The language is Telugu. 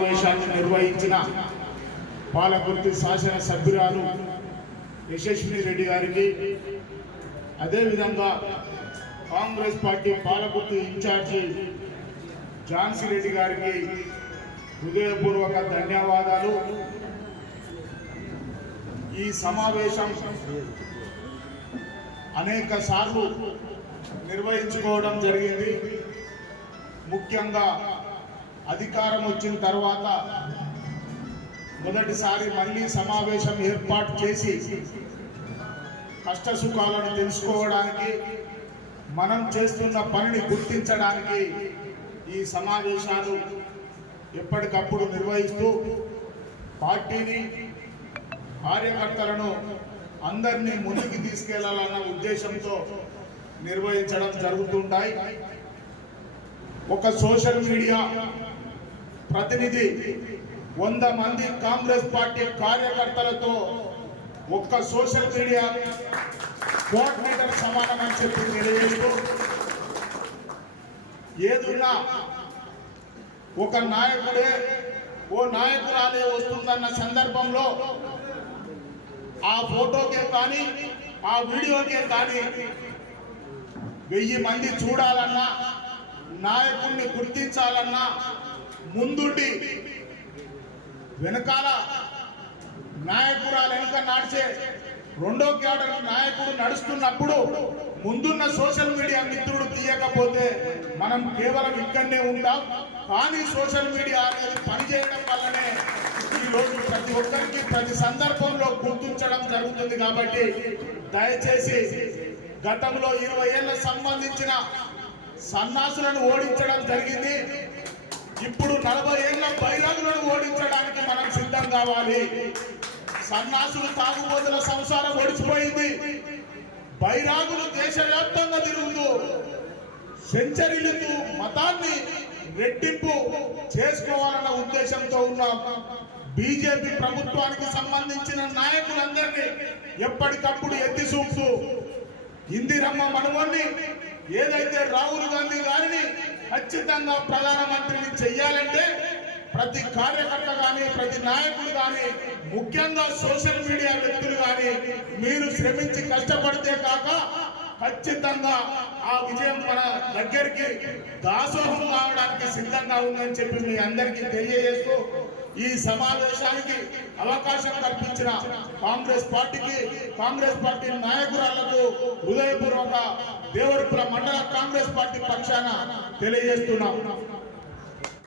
సమావేశాన్ని నిర్వహించిన పాలకుర్తి శాసన సభ్యురాలు యశస్విని రెడ్డి గారికి. అదేవిధంగా కాంగ్రెస్ పార్టీ పాలకుర్తి ఇన్ఛార్జి ఝాన్సీ రెడ్డి గారికి హృదయపూర్వక ధన్యవాదాలు. ఈ సమావేశం అనేక సార్లు నిర్వహించుకోవడం జరిగింది. ముఖ్యంగా అధికారం వచ్చిన తర్వాత మొదటిసారి మళ్ళీ సమావేశం ఏర్పాటు చేసి కష్ట సుఖాలను తెలుసుకోవడానికి మనం చేస్తున్న పనిని గుర్తించడానికి ఈ సమావేశాలు ఎప్పటికప్పుడు నిర్వహిస్తూ పార్టీని కార్యకర్తలను అందరినీ ముందుకు తీసుకెళ్ళాలన్న ఉద్దేశంతో నిర్వహించడం జరుగుతుంటాయి. ఒక సోషల్ మీడియా ప్రతినిధి వంద మంది కాంగ్రెస్ పార్టీ కార్యకర్తలతో ఒక్క సోషల్ మీడియా కోఆర్డినేటర్ అని చెప్పి తెలియజేస్తూ ఏదున్నా ఒక నాయకుడే ఓ నాయకురాలే వస్తుందన్న సందర్భంలో ఆ ఫోటోకే కానీ ఆ వీడియోకే కానీ వెయ్యి మంది చూడాలన్నా నాయకుడిని గుర్తించాలన్నా ముందుండి వెనకాల నాయకురాలు వెనుక నడిచే రెండో క్యాడర్ నాయకుడు నడుస్తున్నప్పుడు ముందున్న సోషల్ మీడియా మిత్రుడు తీయకపోతే మనం కేవలం ఇక్కడనే ఉంటాం. కానీ సోషల్ మీడియా అనేది పనిచేయడం వల్లనే ఈరోజు ప్రతి ఒక్కరికి ప్రతి సందర్భంలో గుర్తించడం జరుగుతుంది కాబట్టి దయచేసి గతంలో ఇరవై ఏళ్ళకు సంబంధించిన సన్నాసులను ఓడించడం జరిగింది. ఇప్పుడు నలభై ఏళ్ళ బైరాగులను ఓడించడానికి మనం సిద్ధం కావాలి. సన్నాసులు తాగుబోతుల సంసారం ఓడిచిపోయింది బైరాగులు దేశవ్యాప్తంగా తిరుగుతూ సెంచరీలతో మతాన్ని రెట్టింపు చేసుకోవాలన్న ఉద్దేశంతో ఉన్న బీజేపీ ప్రభుత్వానికి సంబంధించిన నాయకులందరినీ ఎప్పటికప్పుడు ఎత్తి చూపుతూ ఇందిరమ్మ మనవన్ని ఏదైతే రాహుల్ గాంధీ ఖచ్చితంగా ప్రధానమంత్రిని చెయ్యాలంటే ప్రతి కార్యకర్త కానీ ప్రతి నాయకుడు కానీ ముఖ్యంగా సోషల్ మీడియా వ్యక్తులు కానీ మీరు శ్రమించి కష్టపడితే కాక ఖచ్చితంగా ఆ విజయం మన దగ్గరికి దాసోహం కావడానికి సిద్ధంగా ఉందని చెప్పి మీ అందరికీ తెలియజేస్తూ ఈ సమావేశానికి అవకాశం కల్పించిన కాంగ్రెస్ పార్టీకి కాంగ్రెస్ పార్టీ నాయకురాలకు హృదయపూర్వక దేవరపుర మండల కాంగ్రెస్ పార్టీ పక్షాన తెలియజేస్తున్నాం.